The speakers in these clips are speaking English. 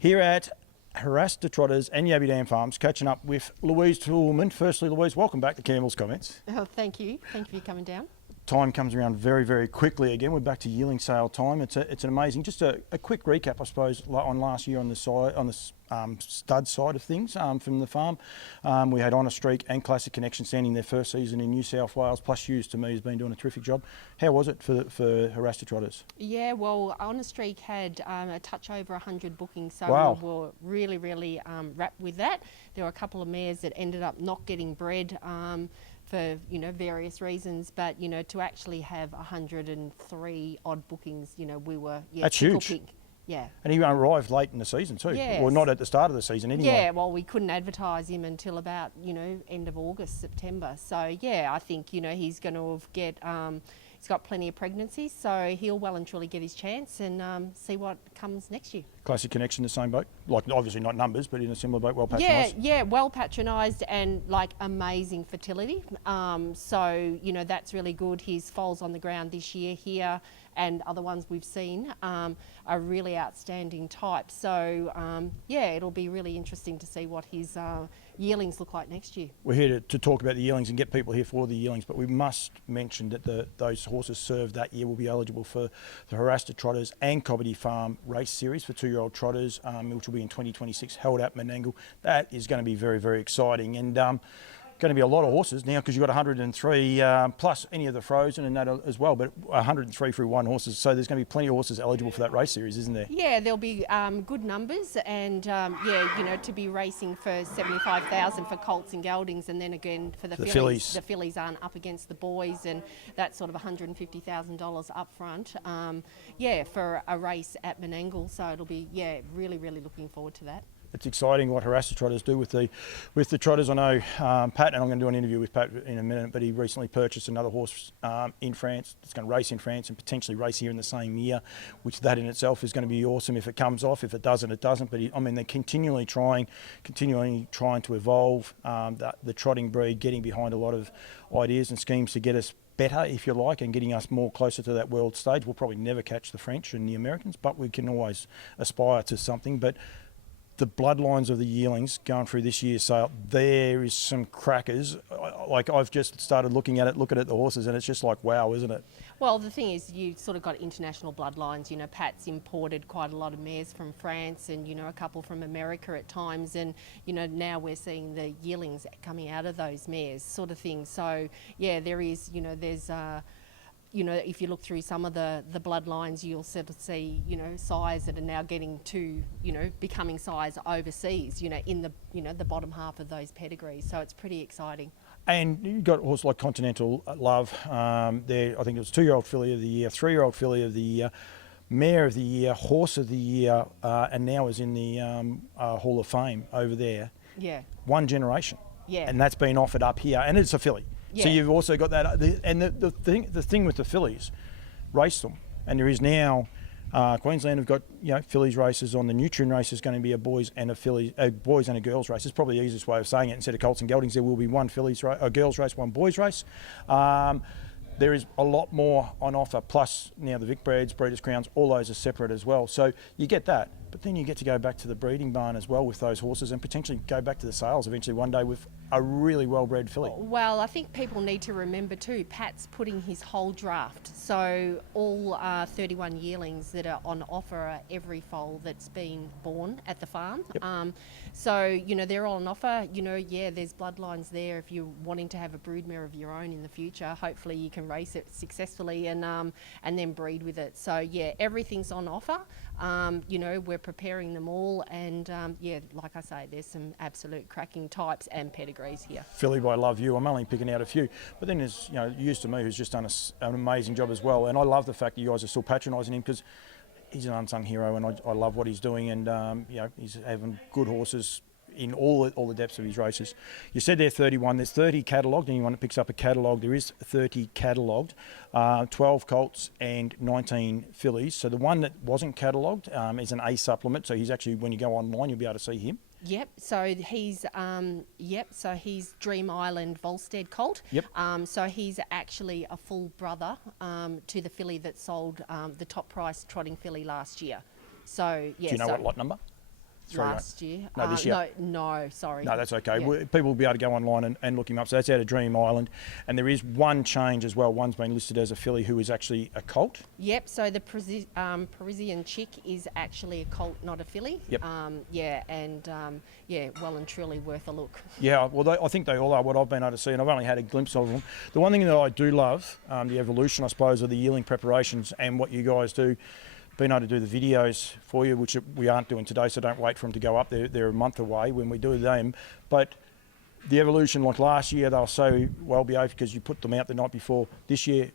here at Haras to Trotters and Yabby Dam Farms, catching up with Louise Toulmin. Firstly, Louise, welcome back to Campbell's Comments. Oh, thank you. Thank you for coming down. Time comes around very, very quickly again. We're back to yearling sale time. It's an amazing. Just a quick recap, I suppose, on last year on the stud side of things from the farm. We had Honor Streak and Classic Connection standing their first season in New South Wales. Plus, Hughes to me has been doing a terrific job. How was it for Haras to Trotters? Yeah, well, Honor Streak had a touch over 100 bookings, so wow. We were really wrapped with that. There were a couple of mares that ended up not getting bred. For various reasons, but to actually have 103 odd bookings, we were that's huge. Pink. Yeah. And he arrived late in the season too. Yes. Well, not at the start of the season anyway. Yeah, well, we couldn't advertise him until about end of August, September. So yeah, I think he's going to he's got plenty of pregnancies, so he'll well and truly get his chance and see what comes next year. Classic Connection, the same boat? Like, obviously not numbers, but in a similar boat, well patronised? Yeah, well patronised and, like, amazing fertility. So, that's really good. His foals on the ground this year here and other ones we've seen are really outstanding types. So, it'll be really interesting to see what his yearlings look like next year. We're here to talk about the yearlings and get people here for the yearlings, but we must mention that those horses served that year will be eligible for the Haras to Trotters and Cobbity Farm race series for 2-year-old trotters, which will be in 2026, held at Menangle. That is going to be very, very exciting, and going to be a lot of horses now because you've got 103 plus any of the frozen and that as well, but 103 through one horses, so there's going to be plenty of horses eligible for that race series, isn't there? Yeah, there'll be good numbers, and to be racing for 75,000 for colts and geldings, and then again for the fillies. The fillies aren't up against the boys, and that's sort of $150,000 up front. For a race at Menangle, so it'll be really looking forward to that. It's exciting what Haras to Trotters do with the trotters. I know Pat, and I'm going to do an interview with Pat in a minute, but he recently purchased another horse in France. It's going to race in France and potentially race here in the same year, which that in itself is going to be awesome if it comes off. If it doesn't, it doesn't. But they're continually trying to evolve the trotting breed, getting behind a lot of ideas and schemes to get us better, if you like, and getting us more closer to that world stage. We'll probably never catch the French and the Americans, but we can always aspire to something. But the bloodlines of the yearlings going through this year's sale, there is some crackers. Like, I've just started looking at the horses, and it's just like, wow, isn't it? Well, the thing is, you've sort of got international bloodlines. Pat's imported quite a lot of mares from France and, a couple from America at times. And, now we're seeing the yearlings coming out of those mares sort of thing. So, yeah, there is, there's... if you look through some of the bloodlines, you'll sort of see, sires that are now getting to, becoming sires overseas, in the bottom half of those pedigrees. So it's pretty exciting. And you've got a horse like Continental Love. There, I think it was 2-year-old filly of the year, 3-year-old filly of the year, mare of the year, horse of the year, and now is in the Hall of Fame over there. Yeah. One generation. Yeah. And that's been offered up here, and it's a filly. Yeah. So you've also got that, and the thing with the fillies, race them, and there is now Queensland have got fillies races on. The Nutrien race is going to be a boys and a girls race. It's probably the easiest way of saying it. Instead of colts and geldings, there will be one girls race, one boys race. There is a lot more on offer. Plus now the Vic Breds, Breeders' Crowns, all those are separate as well. So you get that. But then you get to go back to the breeding barn as well with those horses, and potentially go back to the sales eventually one day with a really well-bred filly. Well, I think people need to remember too, Pat's putting his whole draft. So all 31 yearlings that are on offer are every foal that's been born at the farm. Yep. So, they're all on offer. There's bloodlines there. If you're wanting to have a broodmare of your own in the future, hopefully you can race it successfully and then breed with it. So, everything's on offer. We're preparing them all, and like I say, there's some absolute cracking types and pedigrees here. Filly by Love You, I'm only picking out a few, but then there's Louise Toulmin, who's just done an amazing job as well, and I love the fact that you guys are still patronising him because he's an unsung hero, and I love what he's doing, and he's having good horses in all the depths of his races. You said there 31, there's 30 catalogued. Anyone that picks up a catalogue, there is 30 catalogued, 12 colts and 19 fillies. So the one that wasn't catalogued is an A supplement. So he's actually, when you go online, you'll be able to see him. Yep. So he's he's Dream Island Volstead colt. Yep. So he's actually a full brother to the filly that sold the top price trotting filly last year. So yeah. Do you know what lot number? last year. No, this year. No, sorry. No, that's okay. Yeah. People will be able to go online and look him up. So that's out of Dream Island. And there is one change as well. One's been listed as a filly who is actually a colt. Yep, so the Parisian Chick is actually a colt, not a filly. Yep. Well and truly worth a look. Yeah, well, I think they all are, what I've been able to see, and I've only had a glimpse of them. The one thing that I do love, the evolution, I suppose, of the yearling preparations and what you guys do, being able to do the videos for you, which we aren't doing today, so don't wait for them to go up. They're a month away when we do them. But the evolution, like last year, they were so well behaved because you put them out the night before. This year,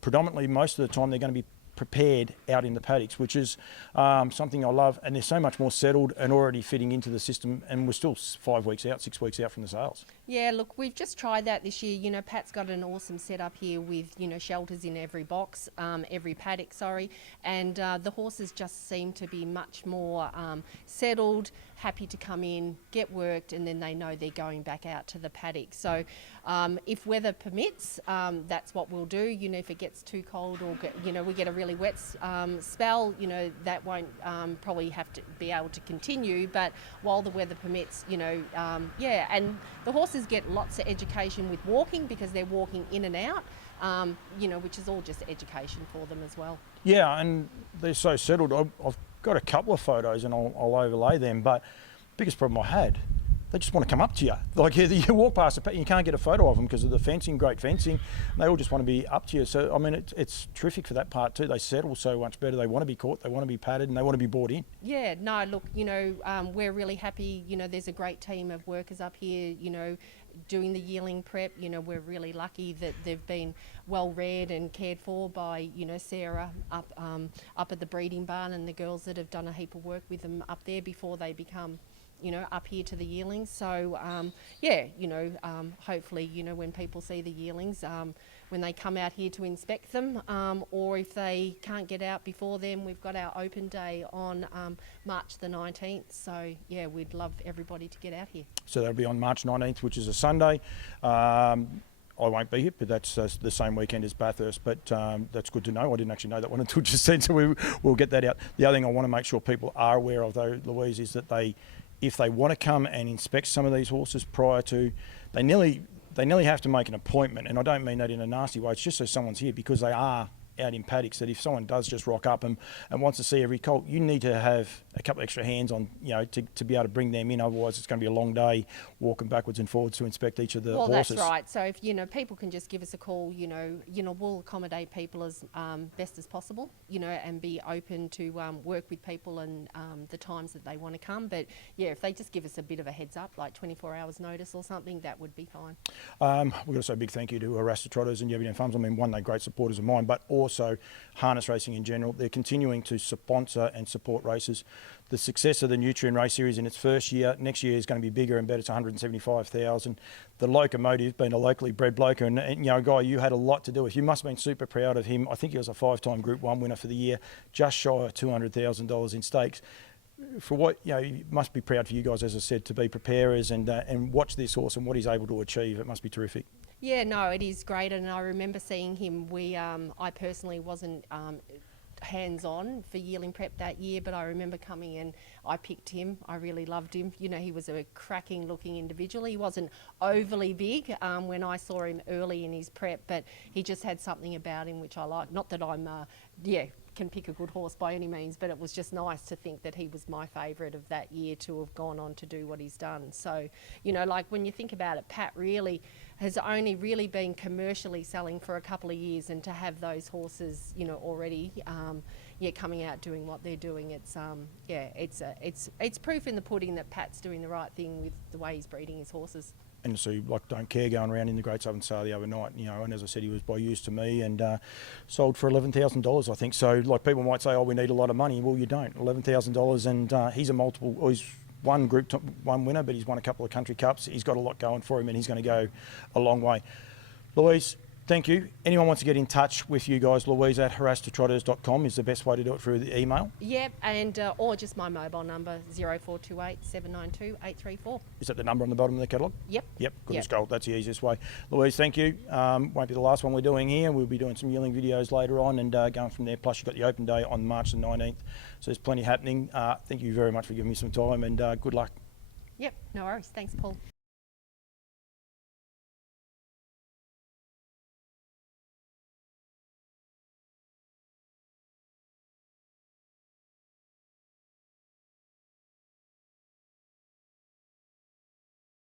predominantly, most of the time, they're going to be prepared out in the paddocks, which is something I love, and they're so much more settled and already fitting into the system, and we're still 5 weeks out, 6 weeks out from the sales. Yeah, look, we've just tried that this year. You know, Pat's got an awesome setup here with, you know, shelters in every box, every paddock, and the horses just seem to be much more settled, happy to come in, get worked, and then they know they're going back out to the paddock. So if weather permits, that's what we'll do. You know, if it gets too cold or, we get a really wet spell, you know, that won't probably have to be able to continue. But while the weather permits, and the horses get lots of education with walking because they're walking in and out, which is all just education for them as well. Yeah, and they're so settled. I've got a couple of photos and I'll overlay them, but biggest problem I had, they just want to come up to you. Like you walk past a pet, you can't get a photo of them because of the fencing, great fencing. And they all just want to be up to you. So, I mean, it's terrific for that part too. They settle so much better. They want to be caught, they want to be patted, and they want to be brought in. Yeah, no, look, we're really happy. There's a great team of workers up here, doing the yearling prep. We're really lucky that they've been well reared and cared for by, Sarah up at the breeding barn, and the girls that have done a heap of work with them up there before they become up here to the yearlings. So, hopefully, when people see the yearlings, when they come out here to inspect them, or if they can't get out before then, we've got our open day on March the 19th. So, yeah, we'd love everybody to get out here. So that'll be on March 19th, which is a Sunday. I won't be here, but that's the same weekend as Bathurst. But that's good to know. I didn't actually know that one until just said, so we'll get that out. The other thing I want to make sure people are aware of, though, Louise, is that if they want to come and inspect some of these horses prior to, they nearly have to make an appointment. And I don't mean that in a nasty way. It's just so someone's here, because they are out in paddocks, that if someone does just rock up and wants to see every colt, you need to have a couple extra hands on, to be able to bring them in. Otherwise, it's going to be a long day walking backwards and forwards to inspect each of the horses. Well, that's right. So if, people can just give us a call, we'll accommodate people as best as possible, and be open to work with people and the times that they want to come. But yeah, if they just give us a bit of a heads up, like 24 hours notice or something, that would be fine. We've got to say a big thank you to Haras, Trotteurs and Yearlings Farms. I mean, one, they're great supporters of mine, but also harness racing in general. They're continuing to sponsor and support races. The success of the Nutrien Race Series in its first year, next year is going to be bigger and better. It's 175,000. The locomotive, being a locally bred bloke, and Guy, you had a lot to do with. You must have been super proud of him. I think he was a 5-time Group 1 winner for the year, just shy of $200,000 in stakes. For what, it must be proud for you guys, as I said, to be preparers and watch this horse and what he's able to achieve. It must be terrific. Yeah, no, it is great, and I remember seeing him. I personally wasn't hands-on for yearling prep that year, but I remember coming and I picked him. I really loved him. He was a cracking looking individual. He wasn't overly big when I saw him early in his prep, but he just had something about him which I liked. Not that I'm can pick a good horse by any means, but it was just nice to think that he was my favourite of that year to have gone on to do what he's done. So, like when you think about it, Pat really has only really been commercially selling for a couple of years, and to have those horses, already, coming out doing what they're doing, it's proof in the pudding that Pat's doing the right thing with the way he's breeding his horses. And so, Don't Care going around in the Great Southern Sale the other night, and as I said, he was by use to me and sold for $11,000, I think. So, people might say, oh, we need a lot of money. Well, you don't. $11,000, and he's he's one Group 1 winner, but he's won a couple of country cups. He's got a lot going for him, and he's going to go a long way. Louise, Thank you. Anyone wants to get in touch with you guys, Louise at harastorotters.com is the best way to do it, through the email. Yep, and or just my mobile number, 0428 792 834. Is that the number on the bottom of the catalogue? Yep. Yep, good Yep. as gold. That's the easiest way. Louise, thank you. Won't be the last one we're doing here. We'll be doing some yearling videos later on and going from there. Plus, you've got the open day on March the 19th. So there's plenty happening. Thank you very much for giving me some time and good luck. Yep, no worries. Thanks, Paul.